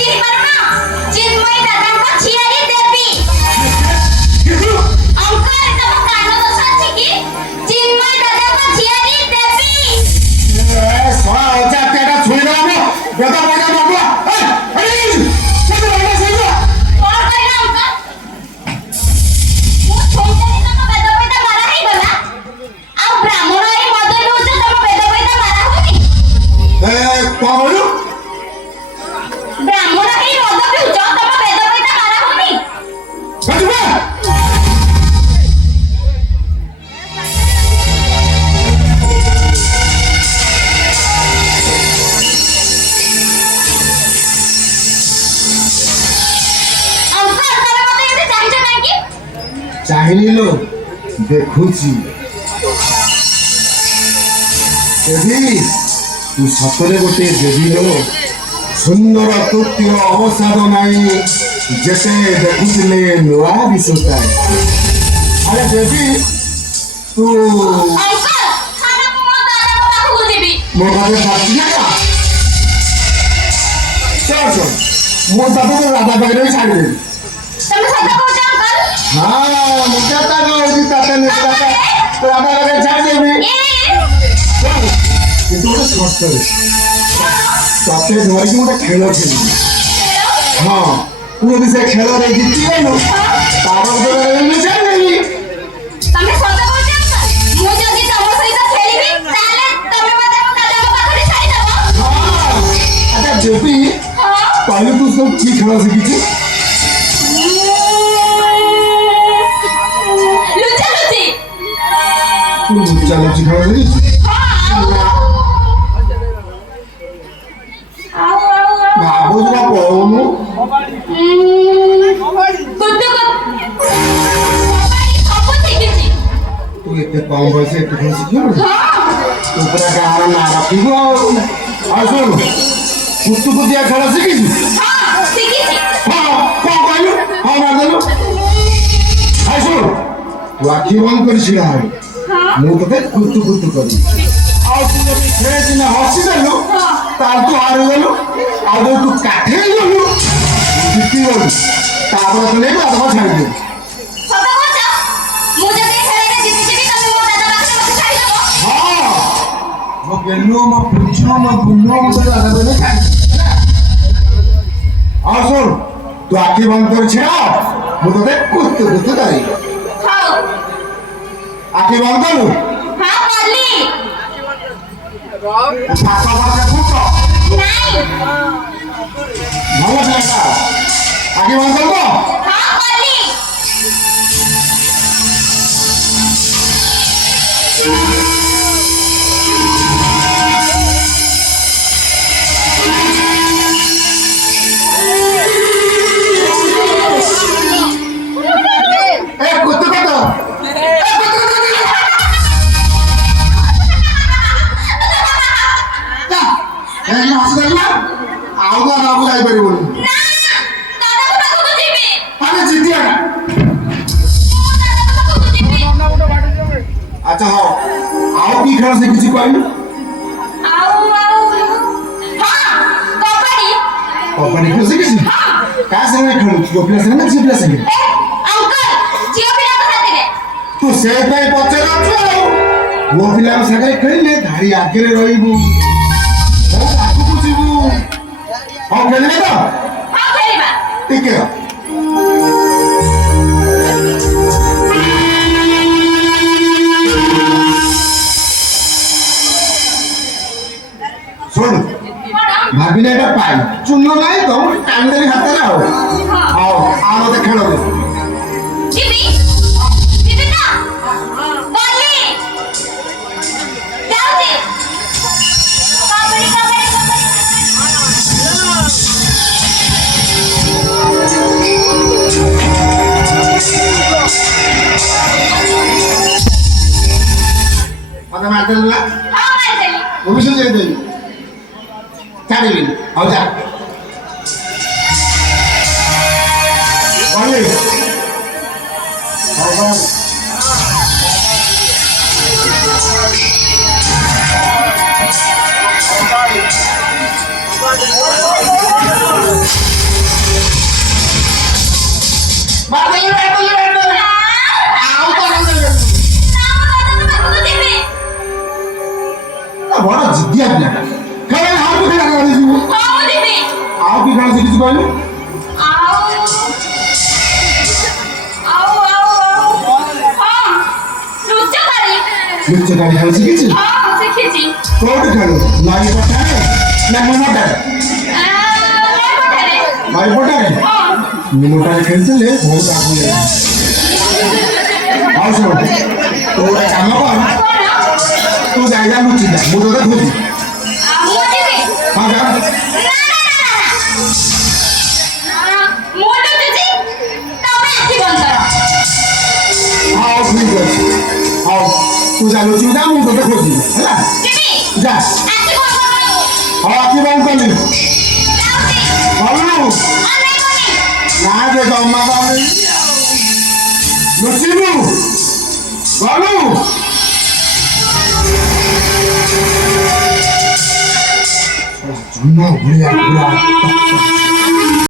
চিনি পারো না চিন্ময় দাদাଙ୍କ ঝিয়ারি দেবী অঙ্কল তম কান দোষ আছে কি চিন্ময় দাদাଙ୍କ ঝিয়ারি দেবী সরা ওজা তেটা ছুঁই দাও না বেদা বেদা বাবুয়া এই সেটা বেদা সেটা কোন কইনা অঙ্কল মু ছইতানি তম বেদ বেদ মারা হই গলা আর ব্রাহ্মণ এই মদই হচ্ছে তম বেদ বেদ মারা হনি কবলু ব্রাহ্মণ এই মদ পিউছ তম বেদ বেদ মারা হনি বুঝবা অঙ্কল তমে মতে এতে চাইছ কাকি চাহিলো দেখুছি দেবী তু সতরে গোটে দেবী লো সুন্দর তৃতীয় অবসাদ নাই যেতে দেখুଥିଲେ নূয়া দিশুতায় আরে দেবী তু অঙ্কল খানা মো দাদাଙ୍କ পাখକୁ ଯିବି ମୋ ପାଖରେ ପାରୁଛି ନା ଚଲ ଚଲ ମୁଁ ତାକୁ ରାଧା ପାଖରେ ବି ଛାଡ଼ିଦେବି ତମେ ସତ କହୁଛ ଅଙ୍କଲ ହଁ ମୁଁ କେତେ କହୁଛି ତତେ ରାଧା ପାଖରେ ଛାଡ଼ିଦେବି କିନ୍ତୁ ଗୋଟେ ସର୍ତ୍ତରେ ତତେ ଧରିକି ଗୋଟେ ଖେଳ ଖେଳିବି ହଁ ତୁ ଯଦି ସେ ଖେଳରେ ଜିତିଗଲୁ ତାର ବଦଳରେ ମୁଁ ଛାଡ଼ିଦେବି ତମେ ସତ କହୁଛ ଅଙ୍କଲ ମୁଁ ଯଦି ତମ ସହିତ ଖେଳିବି ତାହେଲେ ତମେ ମତେ ମୋ ଦାଦାଙ୍କ ପାଖରେ ଛାଡ଼ିଦେବ ଆଚ୍ଛା ଦେବୀ ହଁ କହିଲୁ ତୁ ସବୁ କି ଖେଳ ଶିଖିଛୁ ଲୁଚାଲୁଚି ତୁ ଲୁଚାଲୁଚି ଖେଳ ଶିଖିଛୁ ଭାବୁଛୁ ନା କହୁନୁ ତୁ ଏତେ କମ ବୟସ ଏତେ ଖେଳ ଶିଖିବୁ ତୁ ପୁରା ଗାଁର ନାଁ ରଖିବୁ ଆଉ ଶୁଣୁ କୁତୁକୁତିଆ ଖେଳ ଶିଖିଛୁ ହଁ କଣ କହିଲୁ ହଁ ମାରିଦେଲୁ ଶୁଣୁ ତୁ ଆଖି ବନ୍ଦ କରି ଛିଡ଼ା ହେବୁ ମୁଁ ତତେ କୁତୁ କରିବି ଆଉ ତୁ ଯଦି ଖେଳେ ଦିନ ହସିଦେଲୁ ତାହେଲେ ତୁ ହାରିଗଲୁ ଆଉ ଯଦି ତୁ କାଠେଇ ଗଲୁ ଜିତିଗଲୁ ତାପରେ ତୁ ନେଇକି ଆଦମ ଛାଡ଼ିଦେବୁ ହଁ ମୋ ଗେଲୁ ମୋ ପୁଛୁ ମୋ ବୁଲୁ ମୁଁ ତତେ ଆଦମ ଦେଲେ ଛାଡ଼ିଦେବି ଆଉ ଶୁଣ ତୁ ଆଖି ବନ୍ଦ କରି ଛିଡ଼ା ମୁଁ ତତେ କୁତୁ କରିବି ଆଖି ବନ୍ଦ କଲୁ ପାଖ ପାଖରେ ଫୁଟ ଭଲ ପିଲାଟା ଆଖି ବନ୍ଦ କରିବ ଆଉ ତ ବାବୁ ଯାଇପାରିବୁନି ଆଚ୍ଛା ହଉ ଆଉ କି ଖେଳ ଶିଖିଛୁ କହିଲୁ କବାଡି ଖେଳ ଶିଖିଛୁ କାହା ସାଙ୍ଗରେ ଖେଳୁଛୁ ପୁଅ ପିଲା ସାଙ୍ଗେ ନା ଝିଅ ପିଲା ସାଙ୍ଗେ ତୁ ସେଇଥିପାଇଁ ପଚାରୁଛୁ ଆଉ ପୁଅ ପିଲାଙ୍କ ସାଙ୍ଗରେ ଖେଳିଲେ ଧାଡ଼ି ଆଗରେ ରହିବୁ ଆଗକୁ ଯିବୁ ହଉ ଖେଳିଲେ ତ ଟିକେ ଶୁଣୁ ଭାବିଲେ ଏଇଟା ପାଇ ଚୂନ ନାହିଁ ତ କାନ୍ଦେଲି ହାତରେ ଆଉ ହଉ ଆଉ ମତେ ଖେଳ ଦେ ମତେ ମାରିଦେଲୁ ନା ମୁଁ ବି ସୁଝେଇ ଦେବି ଛାଡ଼ିବିନି ହଉ ଯା ଲୁଚକାଳି ଖେଳ ଶିଖିଛୁ? ହଁ ଶିଖିଛି। କୋଉଠି ଖେଳୁ? ନଈ ପଠାରେ ନା ନିମଟାରେ? ମୋ ପାଖରେ। ନଈ ପଠାରେ? ହଁ। ନିମଟାରେ ଖେଳିଥିଲେ ବହୁତ ଆଗକୁ ଯାଏ। ଆଉ ଶୁଣ, ତୁ ଗୋଟେ କାମ କର, କଣ? ତୁ ଯାଇযা ଲୁଚି ଯା, ମୁଁ ତୋତେ ଖୋଜି। ମୁଁ ଯିବି। ହଁ ଯା। ନା ମୁଁ ଲୁଚୁଛି ତମେ ଆଖି ବନ୍ଦ କର। ହଉ ଠିକ ଅଛି। ହଉ ତୁ ଯା ଲୁଚି ଯା, ମୁଁ ତୋତେ ଖୋଜିବି ହେଲା। ଯିବି। ଯା। ଆଖି ବନ୍ଦ କର। ହଉ ଆଖି ବନ୍ଦ କଲି। ଯାଉଛି। ଗଲୁ ଅନେଇବନି। ନା ଯେ ଜମା ପାଉନି। ଲୁଚିବୁ ଗଲୁ। ଜମା ଭଳିଆ ପୁରା